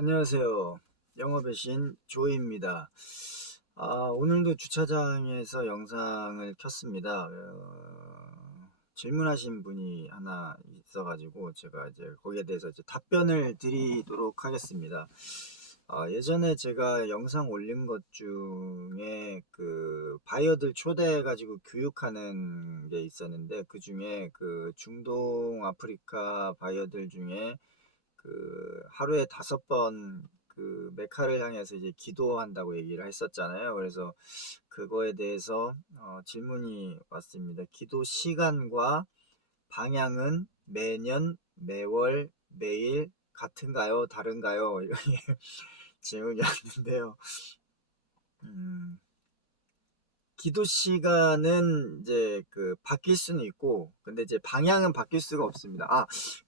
안녕하세요. 영업의 신 조이입니다. 오늘도 주차장에서 영상을 켰습니다. 질문하신 분이 하나 있어가지고 제가 이제 거기에 대해서 이제 답변을 드리도록 하겠습니다. 예전에 제가 영상 올린 것 중에 그 바이어들 초대해가지고 교육하는 게 있었는데, 그 중에 그 중동 아프리카 바이어들 중에 그 하루에 5번 그 메카를 향해서 이제 기도한다고 얘기를 했었잖아요. 그래서 그거에 대해서 질문이 왔습니다. 기도 시간과 방향은 매년, 매월, 매일 같은가요? 다른가요? 이렇게 질문이 왔는데요. 음, 기도 시간은 이제 그 바뀔 수는 있고, 근데 이제 방향은 바뀔 수가 없습니다.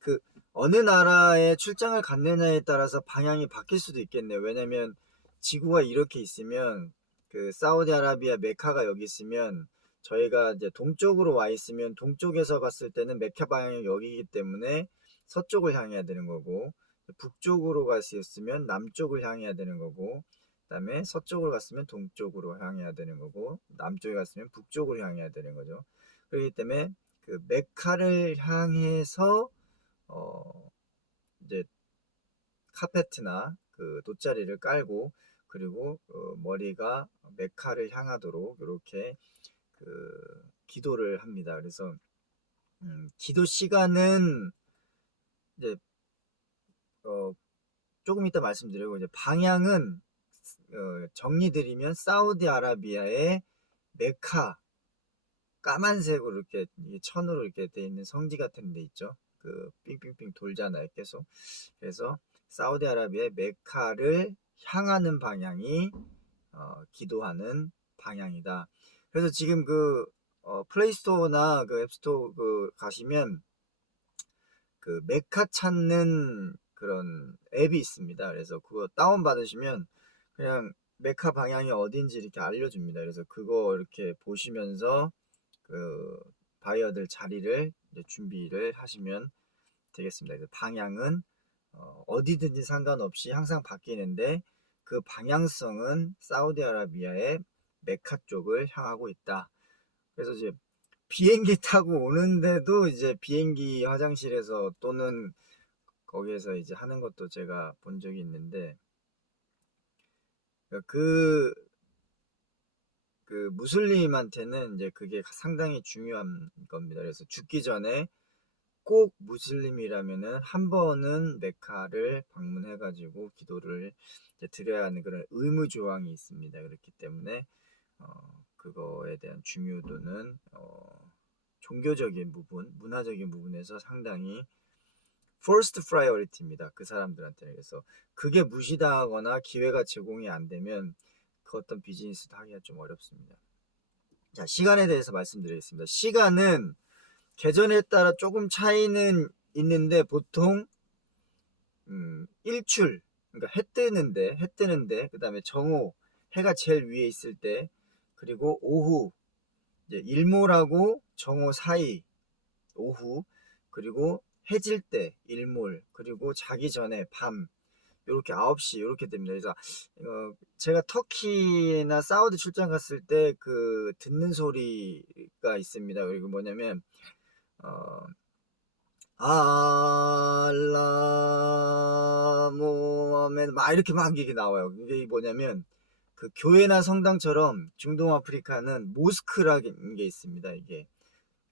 그 어느 나라에 출장을 갔느냐에 따라서 방향이 바뀔 수도 있겠네요. 왜냐면 지구가 이렇게 있으면, 그 사우디아라비아 메카가 여기 있으면, 저희가 이제 동쪽으로 와 있으면 동쪽에서 봤을 때는 메카 방향이 여기이기 때문에 서쪽을 향해야 되는 거고, 북쪽으로 갈 수 있으면 남쪽을 향해야 되는 거고, 그다음에 서쪽으로 갔으면 동쪽으로 향해야 되는 거고, 남쪽에 갔으면 북쪽으로 향해야 되는 거죠. 그렇기 때문에 그 메카를 향해서 어 이제 카페트나 그 돗자리를 깔고, 그리고 머리가 메카를 향하도록 이렇게 그 기도를 합니다. 그래서 기도 시간은 이제 어 조금 이따 말씀드리고, 이제 방향은 정리드리면 사우디아라비아의 메카, 까만색으로 이렇게 천으로 이렇게 돼 있는 성지 같은 데 있죠. 그 삥삥삥 돌잖아요, 계속. 그래서 사우디아라비아의 메카를 향하는 방향이 기도하는 방향이다. 그래서 지금 그 플레이스토어나 그 앱스토어 그 가시면 그 메카 찾는 그런 앱이 있습니다. 그래서 그거 다운 받으시면 그냥 메카 방향이 어딘지 이렇게 알려줍니다. 그래서 그거 이렇게 보시면서 그 바이어들 자리를 이제 준비를 하시면 되겠습니다. 그 방향은 어디든지 상관없이 항상 바뀌는데, 그 방향성은 사우디아라비아의 메카 쪽을 향하고 있다. 그래서 이제 비행기 타고 오는데도 이제 비행기 화장실에서 또는 거기에서 이제 하는 것도 제가 본 적이 있는데, 그, 그 무슬림한테는 이제 그게 상당히 중요한 겁니다. 그래서 죽기 전에 꼭 무슬림이라면은 한 번은 메카를 방문해가지고 기도를 이제 드려야 하는 그런 의무 조항이 있습니다. 그렇기 때문에 그거에 대한 중요도는 종교적인 부분, 문화적인 부분에서 상당히 first priority입니다. 그 사람들한테는. 그래서 그게 무시당하거나 기회가 제공이 안 되면 그 어떤 비즈니스도 하기가 좀 어렵습니다. 자, 시간에 대해서 말씀드리겠습니다. 시간은 계절에 따라 조금 차이는 있는데, 보통 일출, 그러니까 해 뜨는데, 그 다음에 정오, 해가 제일 위에 있을 때, 그리고 오후, 이제 일몰하고 정오 사이, 오후, 그리고 해질 때 일몰, 그리고 자기 전에 밤, 요렇게 9시 요렇게 됩니다. 그래서 제가 터키나 사우디 출장 갔을 때 그 듣는 소리가 있습니다. 그리고 뭐냐면 어 알라 모하메드 막 이렇게 막 이게 나와요. 이게 뭐냐면 그 교회나 성당처럼 중동 아프리카는 모스크라는 게 있습니다. 이게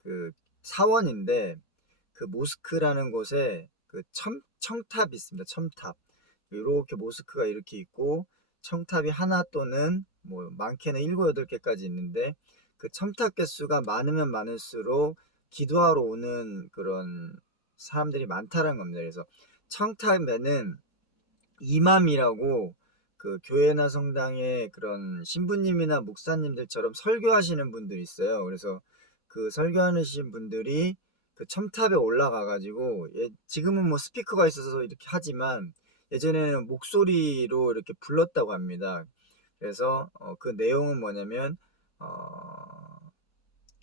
그 사원인데, 그 모스크라는 곳에 그 청탑이 있습니다. 첨탑. 이렇게 모스크가 이렇게 있고, 청탑이 하나 또는 뭐 많게는 7, 8개까지 있는데, 그 첨탑 개수가 많으면 많을수록 기도하러 오는 그런 사람들이 많다는 겁니다. 그래서 청탑에는 이맘이라고 그 교회나 성당의 그런 신부님이나 목사님들처럼 설교하시는 분들이 있어요. 그래서 그 설교하시는 분들이 그 첨탑에 올라가 가지고, 지금은 뭐 스피커가 있어서 이렇게 하지만 예전에는 목소리로 이렇게 불렀다고 합니다. 그래서 그 내용은 뭐냐면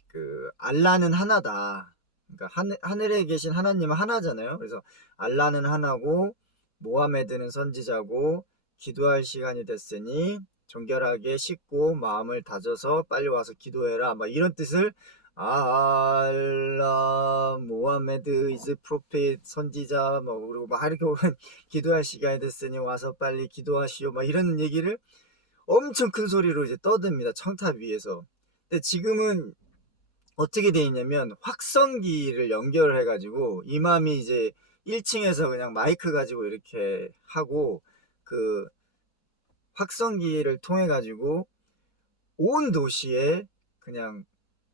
그 알라는 하나다. 그러니까 하늘에 계신 하나님은 하나잖아요. 그래서 알라는 하나고, 모하메드는 선지자고 기도할 시간이 됐으니 정결하게 씻고 마음을 다져서 빨리 와서 기도해라, 막 이런 뜻을, 알라 모하메드 이즈 프로핏 선지자, 뭐 그리고 막 이렇게 보면 기도할 시간이 됐으니 와서 빨리 기도하시오, 막 이런 얘기를 엄청 큰 소리로 이제 떠듭니다, 청탑 위에서. 근데 지금은 어떻게 돼 있냐면 확성기를 연결을 해가지고 이맘이 이제 1층에서 그냥 마이크 가지고 이렇게 하고, 그 확성기를 통해 가지고 온 도시에 그냥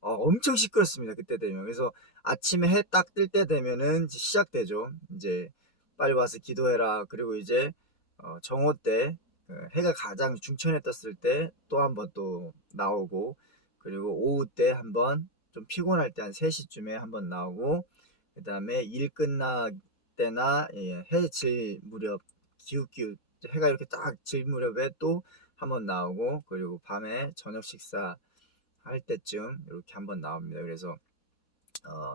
엄청 시끄럽습니다, 그때 되면. 그래서 아침에 해 딱 뜰 때 되면은 이제 시작되죠. 이제 빨리 와서 기도해라. 그리고 이제 정오 때, 해가 가장 중천에 떴을 때 또 한번 또 나오고, 그리고 오후 때 한번, 좀 피곤할 때 한 3시쯤에 한번 나오고, 그 다음에 일 끝날 때나 해 질 무렵, 기웃기웃 해가 이렇게 딱 질 무렵에 또 한번 나오고, 그리고 밤에 저녁 식사 할 때쯤 이렇게 한번 나옵니다. 그래서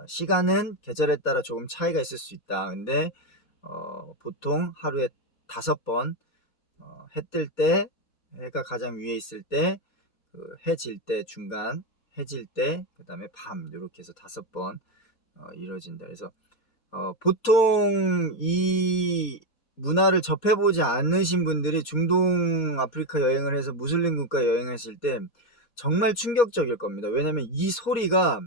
시간은 계절에 따라 조금 차이가 있을 수 있다. 근데 보통 하루에 5번, 해 뜰 때, 해가 가장 위에 있을 때, 해 질 때 중간, 해 질 때, 그 다음에 밤, 이렇게 해서 5번 이루어진다. 그래서 보통 이 문화를 접해보지 않으신 분들이 중동 아프리카 여행을 해서 무슬림 국가 여행하실 때 정말 충격적일 겁니다. 왜냐면 이 소리가,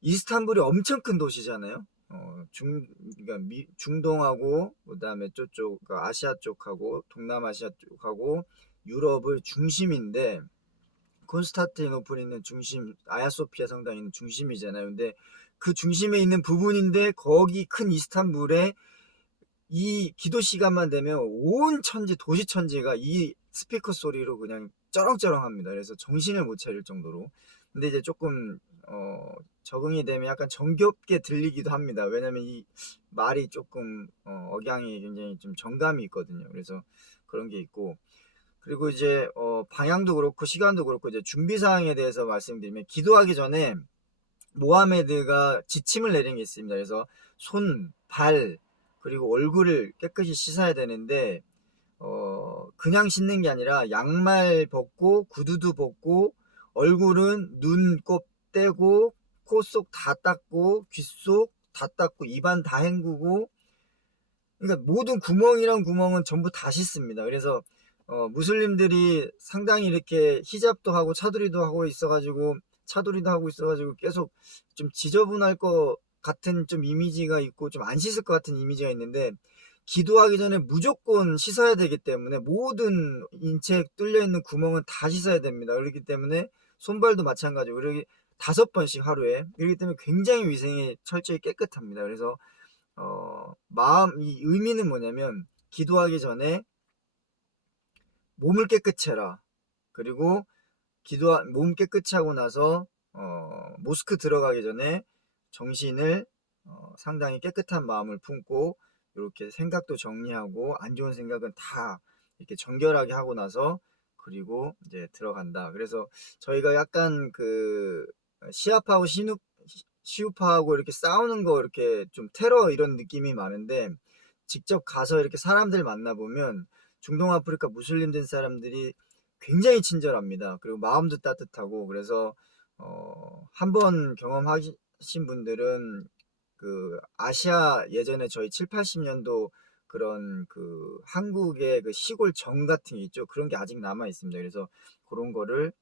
이스탄불이 엄청 큰 도시잖아요. 그러니까 중동하고 그다음에 저쪽 아시아 쪽하고 동남아시아 쪽하고 유럽의 중심인데, 콘스탄티노플 있는 중심, 아야소피아 성당 있는 중심이잖아요. 근데 그 중심에 있는 부분인데 거기 큰 이스탄불에 이 기도 시간만 되면 온 천지, 도시 천지가 이 스피커 소리로 그냥 쩌렁쩌렁합니다. 그래서 정신을 못 차릴 정도로. 근데 이제 조금 적응이 되면 약간 정겹게 들리기도 합니다. 왜냐면 이 말이 조금 억양이 굉장히 좀 정감이 있거든요. 그래서 그런 게 있고, 그리고 이제 방향도 그렇고 시간도 그렇고 이제 준비 사항에 대해서 말씀드리면, 기도하기 전에 모하메드가 지침을 내린 게 있습니다. 그래서 손, 발, 그리고 얼굴을 깨끗이 씻어야 되는데, 그냥 씻는 게 아니라 양말 벗고 구두도 벗고, 얼굴은 눈, 코 떼고, 코 속 다 닦고, 귀 속 다 닦고, 입안 다 헹구고, 그러니까 모든 구멍이란 구멍은 전부 다 씻습니다. 그래서 무슬림들이 상당히 이렇게 히잡도 하고 차두리도 하고 있어가지고 계속 좀 지저분할 것 같은 좀 이미지가 있고 좀 안 씻을 것 같은 이미지가 있는데, 기도하기 전에 무조건 씻어야 되기 때문에 모든 인체에 뚫려 있는 구멍은 다 씻어야 됩니다. 그렇기 때문에 손발도 마찬가지고, 그러기 5번씩 하루에, 그렇기 때문에 굉장히 위생이 철저히 깨끗합니다. 그래서 이 의미는 뭐냐면, 기도하기 전에 몸을 깨끗이 해라. 그리고 몸 깨끗이 하고 나서 모스크 들어가기 전에 정신을 상당히 깨끗한 마음을 품고, 이렇게 생각도 정리하고 안 좋은 생각은 다 이렇게 정결하게 하고 나서 그리고 이제 들어간다. 그래서 저희가 약간 그 시아파하고 시우파하고 이렇게 싸우는 거, 이렇게 좀 테러 이런 느낌이 많은데, 직접 가서 이렇게 사람들 만나보면 중동 아프리카 무슬림 된 사람들이 굉장히 친절합니다. 그리고 마음도 따뜻하고, 그래서 한번 경험하신 분들은 그 아시아, 예전에 저희 7, 80년도 그런 그 한국의 그 시골 정 같은 게 있죠. 그런 게 아직 남아 있습니다. 그래서 그런 거를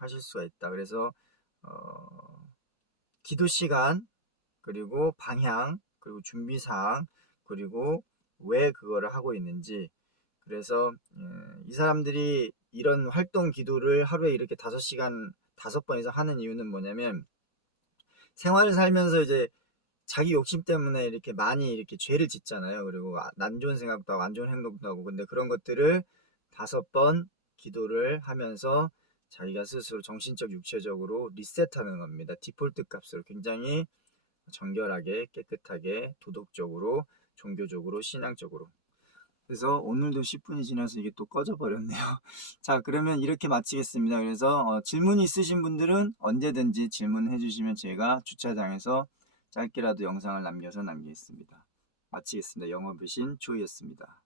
하실 수가 있다. 그래서 어, 기도 시간, 그리고 방향, 그리고 준비 사항, 그리고 왜 그거를 하고 있는지. 그래서 이 사람들이 이런 활동 기도를 하루에 이렇게 5시간 5번 이상 하는 이유는 뭐냐면, 생활을 살면서 이제 자기 욕심 때문에 이렇게 많이 이렇게 죄를 짓잖아요. 그리고 안 좋은 생각도 하고 안 좋은 행동도 하고. 근데 그런 것들을 5번 기도를 하면서 자기가 스스로 정신적 육체적으로 리셋하는 겁니다. 디폴트 값으로 굉장히 정결하게, 깨끗하게, 도덕적으로, 종교적으로, 신앙적으로. 그래서 오늘도 10분이 지나서 이게 또 꺼져 버렸네요. 자, 그러면 이렇게 마치겠습니다. 그래서 질문이 있으신 분들은 언제든지 질문해 주시면 제가 주차장에서 짧게라도 영상을 남기겠습니다. 마치겠습니다. 영업의 신 조이였습니다.